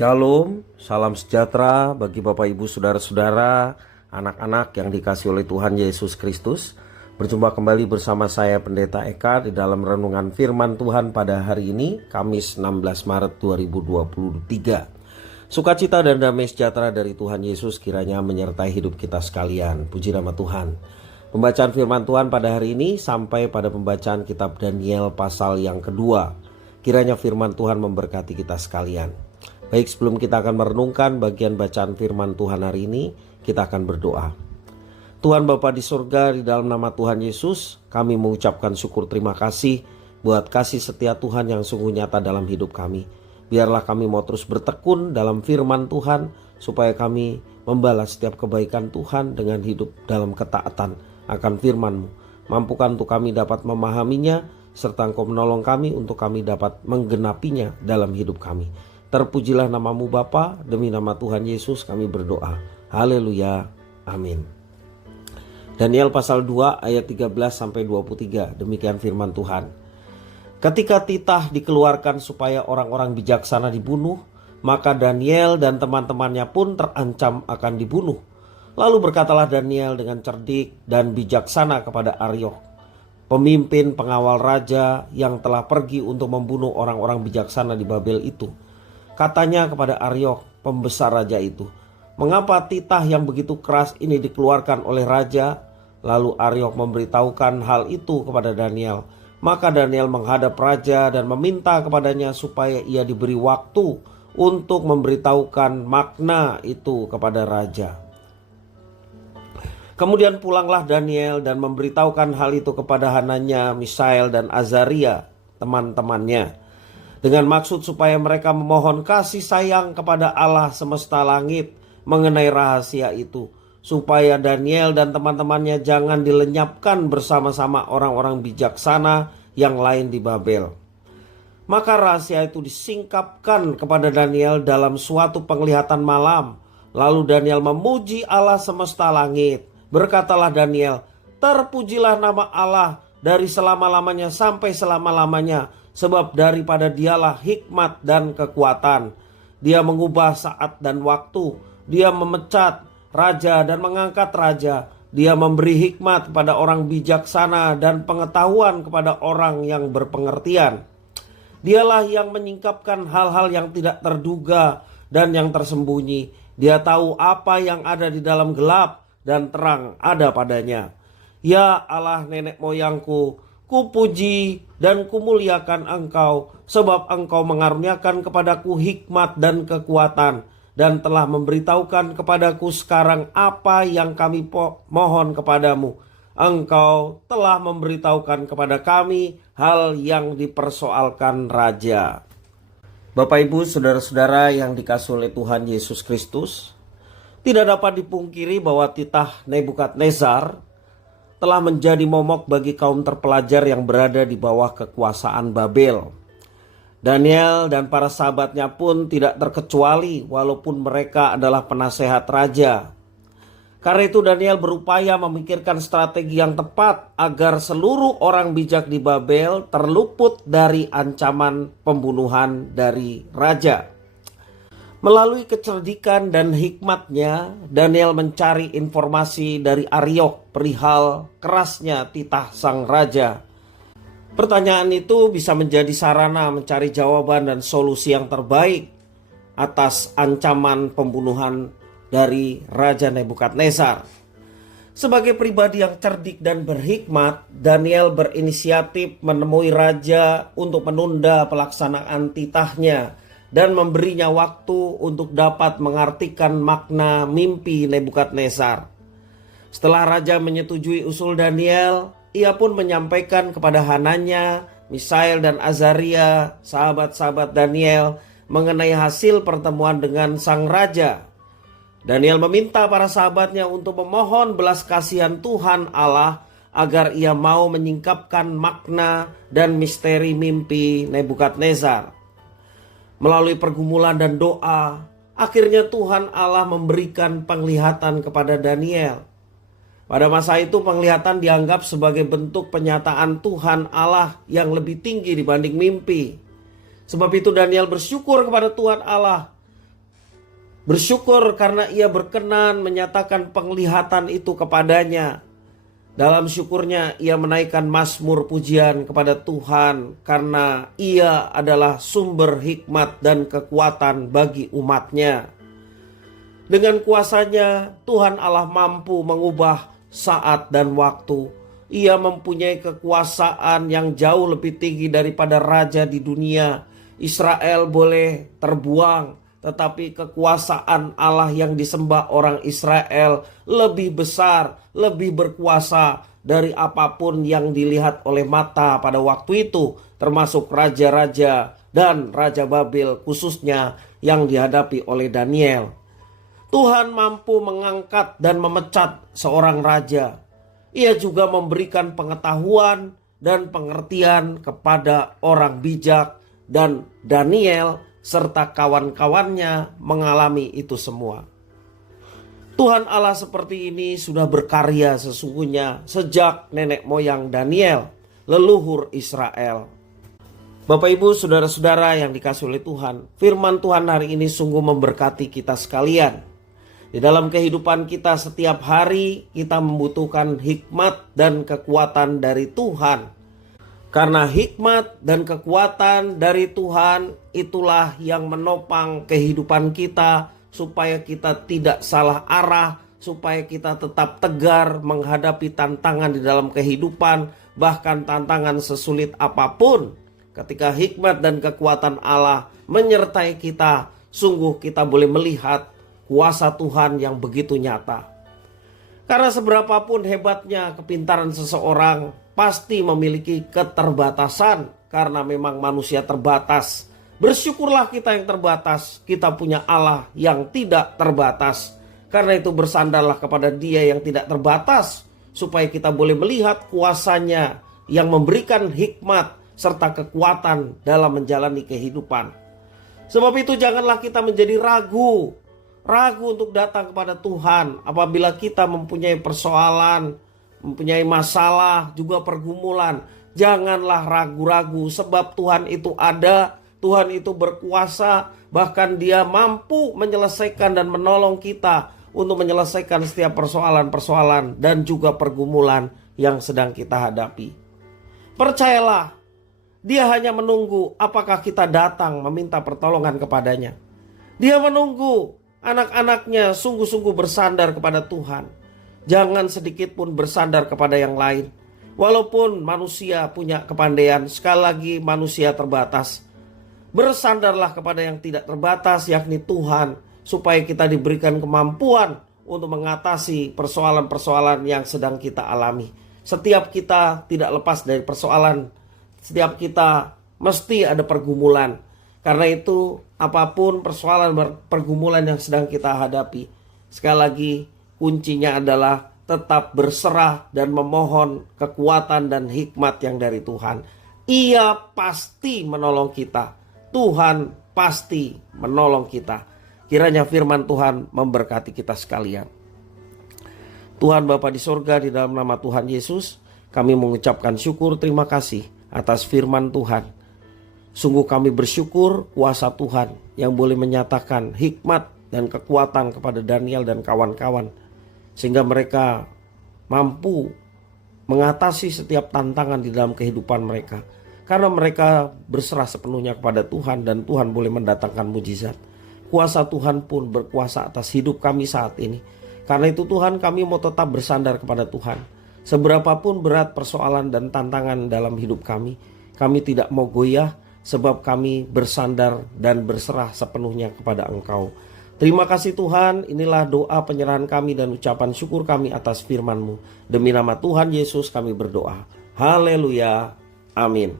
Shalom, salam sejahtera bagi Bapak Ibu Saudara-saudara, anak-anak yang dikasihi oleh Tuhan Yesus Kristus. Berjumpa kembali bersama saya Pendeta Eka di dalam renungan firman Tuhan pada hari ini, Kamis 16 Maret 2023. Sukacita dan damai sejahtera dari Tuhan Yesus kiranya menyertai hidup kita sekalian. Puji nama Tuhan. Pembacaan firman Tuhan pada hari ini sampai pada pembacaan kitab Daniel pasal yang kedua. Kiranya firman Tuhan memberkati kita sekalian. Baik, sebelum kita akan merenungkan bagian bacaan firman Tuhan hari ini, kita akan berdoa. Tuhan Bapa di surga, di dalam nama Tuhan Yesus, kami mengucapkan syukur terima kasih buat kasih setia Tuhan yang sungguh nyata dalam hidup kami. Biarlah kami mau terus bertekun dalam firman Tuhan, supaya kami membalas setiap kebaikan Tuhan dengan hidup dalam ketaatan akan firman-Mu. Mampukan untuk kami dapat memahaminya, serta Engkau menolong kami untuk kami dapat menggenapinya dalam hidup kami. Terpujilah namamu Bapa, demi nama Tuhan Yesus kami berdoa. Haleluya, amin. Daniel pasal 2 ayat 13-23, demikian firman Tuhan. Ketika titah dikeluarkan supaya orang-orang bijaksana dibunuh, maka Daniel dan teman-temannya pun terancam akan dibunuh. Lalu berkatalah Daniel dengan cerdik dan bijaksana kepada Aryok, pemimpin pengawal raja yang telah pergi untuk membunuh orang-orang bijaksana di Babel itu. Katanya kepada Aryok, pembesar raja itu, mengapa titah yang begitu keras ini dikeluarkan oleh raja? Lalu Aryok memberitahukan hal itu kepada Daniel. Maka Daniel menghadap raja dan meminta kepadanya supaya ia diberi waktu untuk memberitahukan makna itu kepada raja. Kemudian pulanglah Daniel dan memberitahukan hal itu kepada Hananya, Misael dan Azaria, teman-temannya, dengan maksud supaya mereka memohon kasih sayang kepada Allah semesta langit mengenai rahasia itu, supaya Daniel dan teman-temannya jangan dilenyapkan bersama-sama orang-orang bijaksana yang lain di Babel. Maka rahasia itu disingkapkan kepada Daniel dalam suatu penglihatan malam. Lalu Daniel memuji Allah semesta langit. Berkatalah Daniel, terpujilah nama Allah dari selama-lamanya sampai selama-lamanya, sebab daripada dialah hikmat dan kekuatan. Dia mengubah saat dan waktu. Dia memecat raja dan mengangkat raja. Dia memberi hikmat kepada orang bijaksana dan pengetahuan kepada orang yang berpengertian. Dialah yang menyingkapkan hal-hal yang tidak terduga dan yang tersembunyi. Dia tahu apa yang ada di dalam gelap dan terang ada padanya. Ya Allah nenek moyangku, kupuji dan kumuliakan Engkau, sebab Engkau mengaruniakan kepadaku hikmat dan kekuatan, dan telah memberitahukan kepadaku sekarang apa yang kami mohon kepadamu. Engkau telah memberitahukan kepada kami hal yang dipersoalkan raja. Bapak Ibu saudara-saudara yang dikasihi oleh Tuhan Yesus Kristus, tidak dapat dipungkiri bahwa titah Nebukadnezar telah menjadi momok bagi kaum terpelajar yang berada di bawah kekuasaan Babel. Daniel dan para sahabatnya pun tidak terkecuali walaupun mereka adalah penasehat raja. Karena itu Daniel berupaya memikirkan strategi yang tepat agar seluruh orang bijak di Babel terluput dari ancaman pembunuhan dari raja. Melalui kecerdikan dan hikmatnya, Daniel mencari informasi dari Aryok perihal kerasnya titah sang raja. Pertanyaan itu bisa menjadi sarana mencari jawaban dan solusi yang terbaik atas ancaman pembunuhan dari Raja Nebukadnezar. Sebagai pribadi yang cerdik dan berhikmat, Daniel berinisiatif menemui raja untuk menunda pelaksanaan titahnya dan memberinya waktu untuk dapat mengartikan makna mimpi Nebukadnezar. Setelah raja menyetujui usul Daniel, ia pun menyampaikan kepada Hananya, Misael dan Azaria, sahabat-sahabat Daniel, mengenai hasil pertemuan dengan sang raja. Daniel meminta para sahabatnya untuk memohon belas kasihan Tuhan Allah agar ia mau menyingkapkan makna dan misteri mimpi Nebukadnezar. Melalui pergumulan dan doa, akhirnya Tuhan Allah memberikan penglihatan kepada Daniel. Pada masa itu penglihatan dianggap sebagai bentuk penyataan Tuhan Allah yang lebih tinggi dibanding mimpi. Sebab itu Daniel bersyukur kepada Tuhan Allah Bersyukur karena ia berkenan menyatakan penglihatan itu kepadanya. Dalam syukurnya ia menaikkan mazmur pujian kepada Tuhan karena ia adalah sumber hikmat dan kekuatan bagi umatnya. Dengan kuasanya Tuhan Allah mampu mengubah saat dan waktu. Ia mempunyai kekuasaan yang jauh lebih tinggi daripada raja di dunia. Israel boleh terbuang, tetapi kekuasaan Allah yang disembah orang Israel lebih besar, lebih berkuasa dari apapun yang dilihat oleh mata pada waktu itu, termasuk raja-raja dan Raja Babel khususnya yang dihadapi oleh Daniel. Tuhan mampu mengangkat dan memecat seorang raja. Ia juga memberikan pengetahuan dan pengertian kepada orang bijak, dan Daniel serta kawan-kawannya mengalami itu semua. Tuhan Allah seperti ini sudah berkarya sesungguhnya sejak nenek moyang Daniel, leluhur Israel. Bapak Ibu, saudara-saudara yang dikasihi oleh Tuhan, firman Tuhan hari ini sungguh memberkati kita sekalian. Di dalam kehidupan kita setiap hari kita membutuhkan hikmat dan kekuatan dari Tuhan. Karena hikmat dan kekuatan dari Tuhan itulah yang menopang kehidupan kita supaya kita tidak salah arah, supaya kita tetap tegar menghadapi tantangan di dalam kehidupan, bahkan tantangan sesulit apapun. Ketika hikmat dan kekuatan Allah menyertai kita, sungguh kita boleh melihat kuasa Tuhan yang begitu nyata. Karena seberapapun hebatnya kepintaran seseorang, pasti memiliki keterbatasan karena memang manusia terbatas. Bersyukurlah kita yang terbatas, kita punya Allah yang tidak terbatas. Karena itu bersandarlah kepada Dia yang tidak terbatas, supaya kita boleh melihat kuasanya yang memberikan hikmat serta kekuatan dalam menjalani kehidupan. Sebab itu janganlah kita menjadi ragu untuk datang kepada Tuhan apabila kita mempunyai persoalan, mempunyai masalah, juga pergumulan. Janganlah ragu-ragu, sebab Tuhan itu ada, Tuhan itu berkuasa, bahkan Dia mampu menyelesaikan dan menolong kita untuk menyelesaikan setiap persoalan-persoalan dan juga pergumulan yang sedang kita hadapi. Percayalah, Dia hanya menunggu apakah kita datang meminta pertolongan kepadanya. Dia menunggu anak-anaknya sungguh-sungguh bersandar kepada Tuhan. Jangan sedikit pun bersandar kepada yang lain. Walaupun manusia punya kepandaian, sekali lagi manusia terbatas. Bersandarlah kepada yang tidak terbatas, yakni Tuhan, supaya kita diberikan kemampuan untuk mengatasi persoalan-persoalan yang sedang kita alami. Setiap kita tidak lepas dari persoalan. Setiap kita mesti ada pergumulan. Karena itu apapun persoalan pergumulan yang sedang kita hadapi, sekali lagi kuncinya adalah tetap berserah dan memohon kekuatan dan hikmat yang dari Tuhan. Ia pasti menolong kita. Tuhan pasti menolong kita. Kiranya firman Tuhan memberkati kita sekalian. Tuhan Bapa di sorga, di dalam nama Tuhan Yesus, kami mengucapkan syukur terima kasih atas firman Tuhan. Sungguh kami bersyukur kuasa Tuhan yang boleh menyatakan hikmat dan kekuatan kepada Daniel dan kawan-kawan, sehingga mereka mampu mengatasi setiap tantangan di dalam kehidupan mereka. Karena mereka berserah sepenuhnya kepada Tuhan dan Tuhan boleh mendatangkan mujizat. Kuasa Tuhan pun berkuasa atas hidup kami saat ini. Karena itu Tuhan, kami mau tetap bersandar kepada Tuhan. Seberapapun berat persoalan dan tantangan dalam hidup kami tidak mau goyah, sebab kami bersandar dan berserah sepenuhnya kepada Engkau. Terima kasih Tuhan, inilah doa penyerahan kami dan ucapan syukur kami atas firman-Mu. Demi nama Tuhan Yesus kami berdoa. Haleluya. Amin.